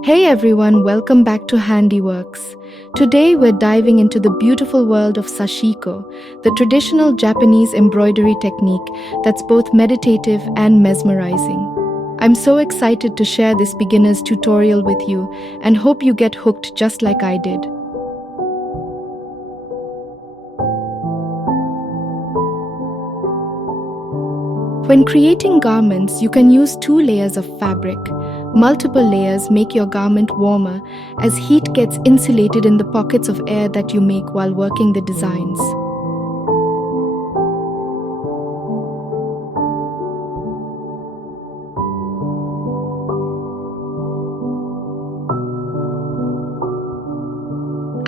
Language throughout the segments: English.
Hey everyone, welcome back to HandiWorks. Today we're diving into the beautiful world of Sashiko, the traditional Japanese embroidery technique that's both meditative and mesmerizing. I'm so excited to share this beginner's tutorial with you and hope you get hooked just like I did. When creating garments, you can use 2 layers of fabric. Multiple layers make your garment warmer as heat gets insulated in the pockets of air that you make while working the designs.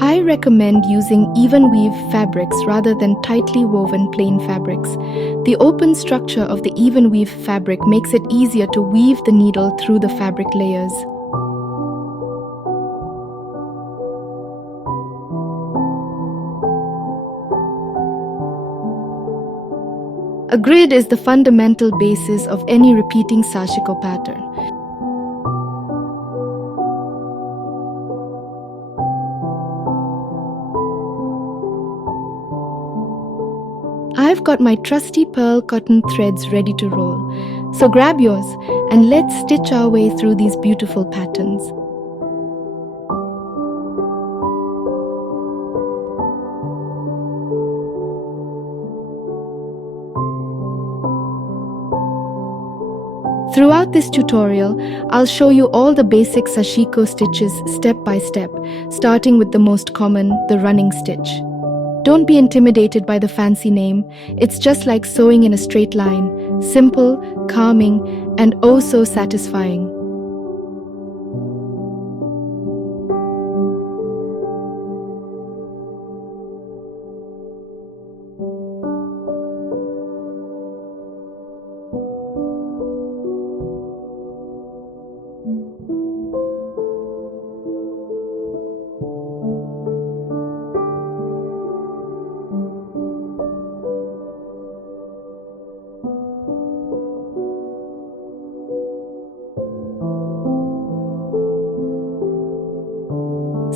I recommend using even weave fabrics rather than tightly woven plain fabrics. The open structure of the even weave fabric makes it easier to weave the needle through the fabric layers. A grid is the fundamental basis of any repeating Sashiko pattern. I've got my trusty pearl cotton threads ready to roll. So grab yours and let's stitch our way through these beautiful patterns. Throughout this tutorial, I'll show you all the basic Sashiko stitches step by step, starting with the most common, the running stitch. Don't be intimidated by the fancy name. It's just like sewing in a straight line, simple, calming, and oh so satisfying.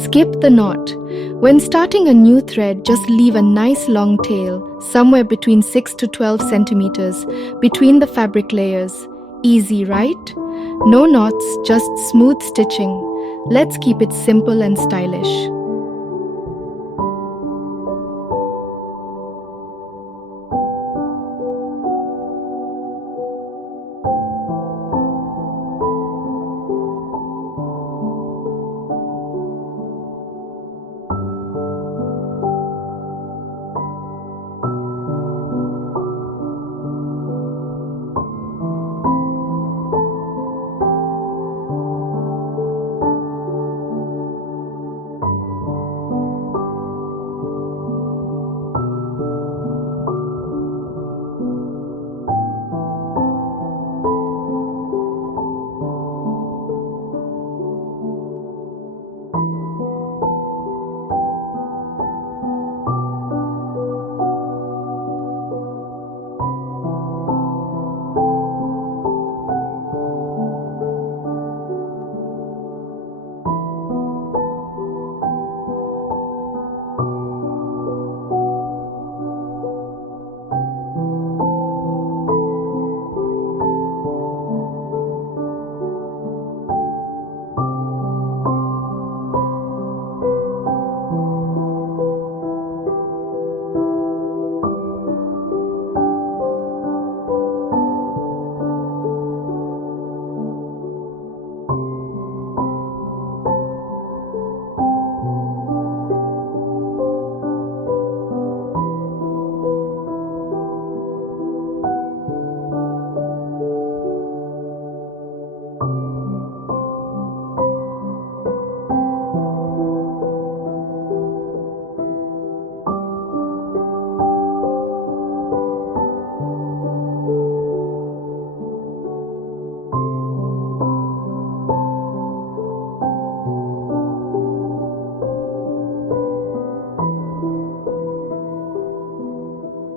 Skip the knot. When starting a new thread, just leave a nice long tail, somewhere between 6 to 12 centimeters, between the fabric layers. Easy, right? No knots, just smooth stitching. Let's keep it simple and stylish.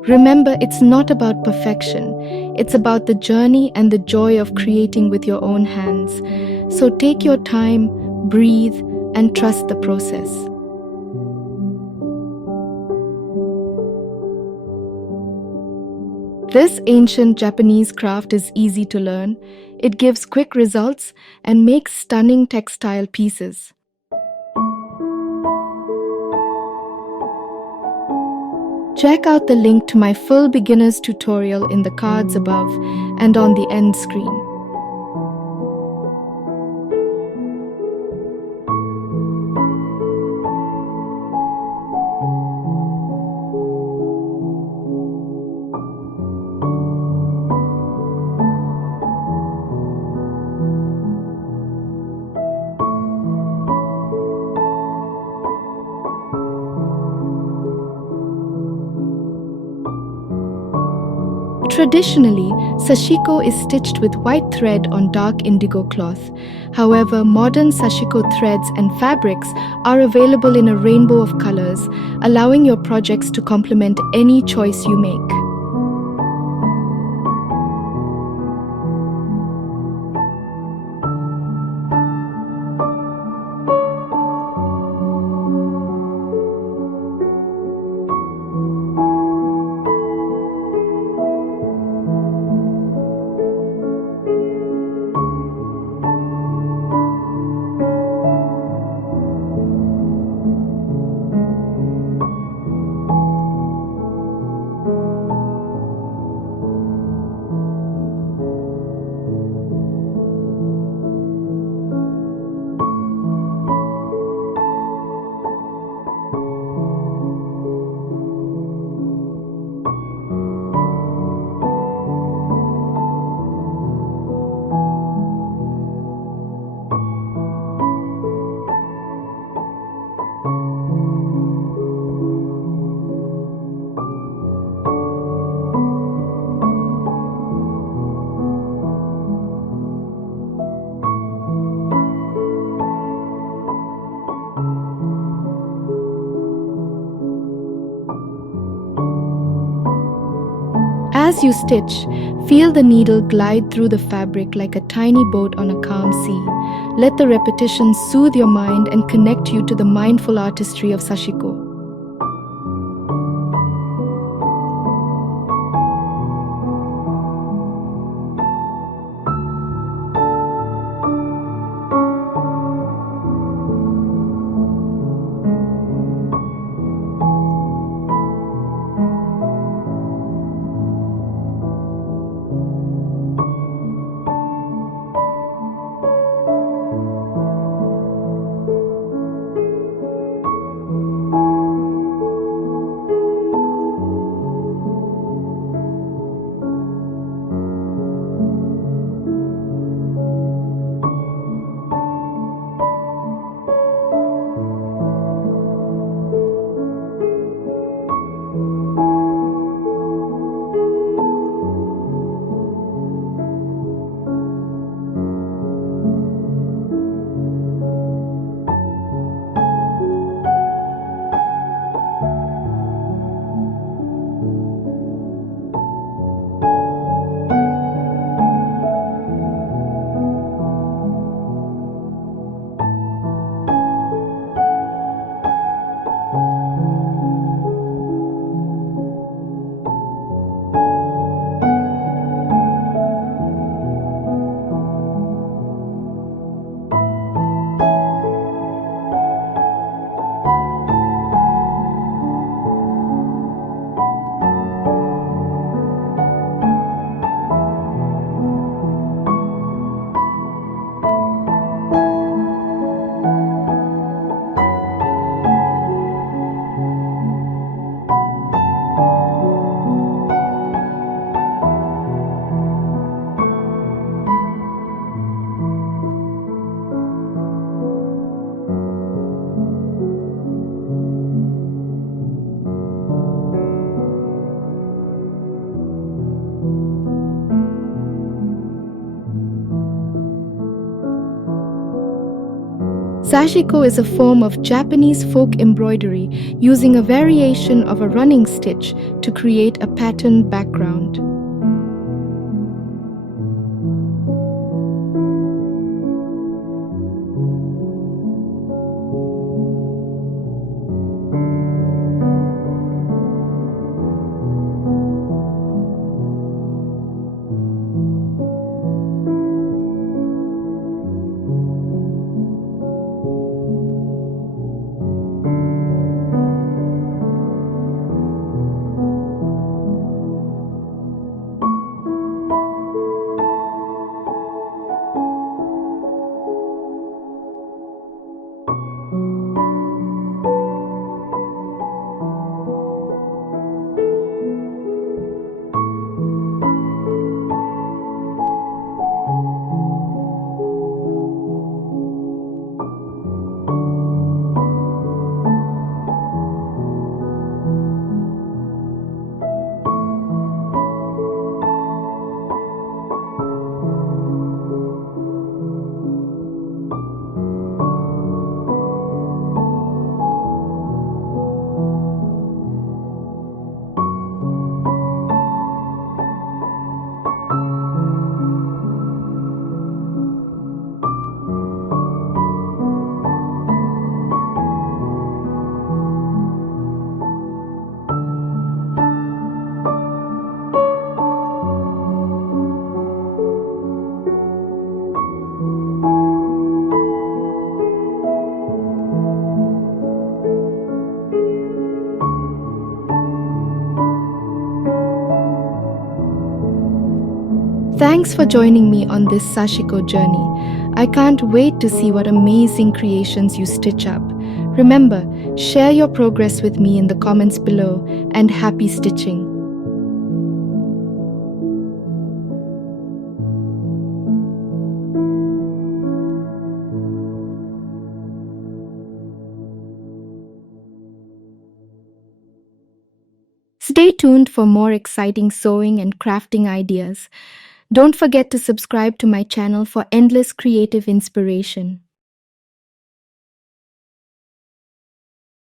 Remember, it's not about perfection. It's about the journey and the joy of creating with your own hands. So take your time, breathe, and trust the process. This ancient Japanese craft is easy to learn. It gives quick results and makes stunning textile pieces. Check out the link to my full beginner's tutorial in the cards above and on the end screen. Traditionally, sashiko is stitched with white thread on dark indigo cloth. However, modern sashiko threads and fabrics are available in a rainbow of colors, allowing your projects to complement any choice you make. As you stitch, feel the needle glide through the fabric like a tiny boat on a calm sea. Let the repetition soothe your mind and connect you to the mindful artistry of sashiko. Sashiko is a form of Japanese folk embroidery using a variation of a running stitch to create a patterned background. Thanks for joining me on this Sashiko journey. I can't wait to see what amazing creations you stitch up. Remember, share your progress with me in the comments below, and happy stitching. Stay tuned for more exciting sewing and crafting ideas. Don't forget to subscribe to my channel for endless creative inspiration.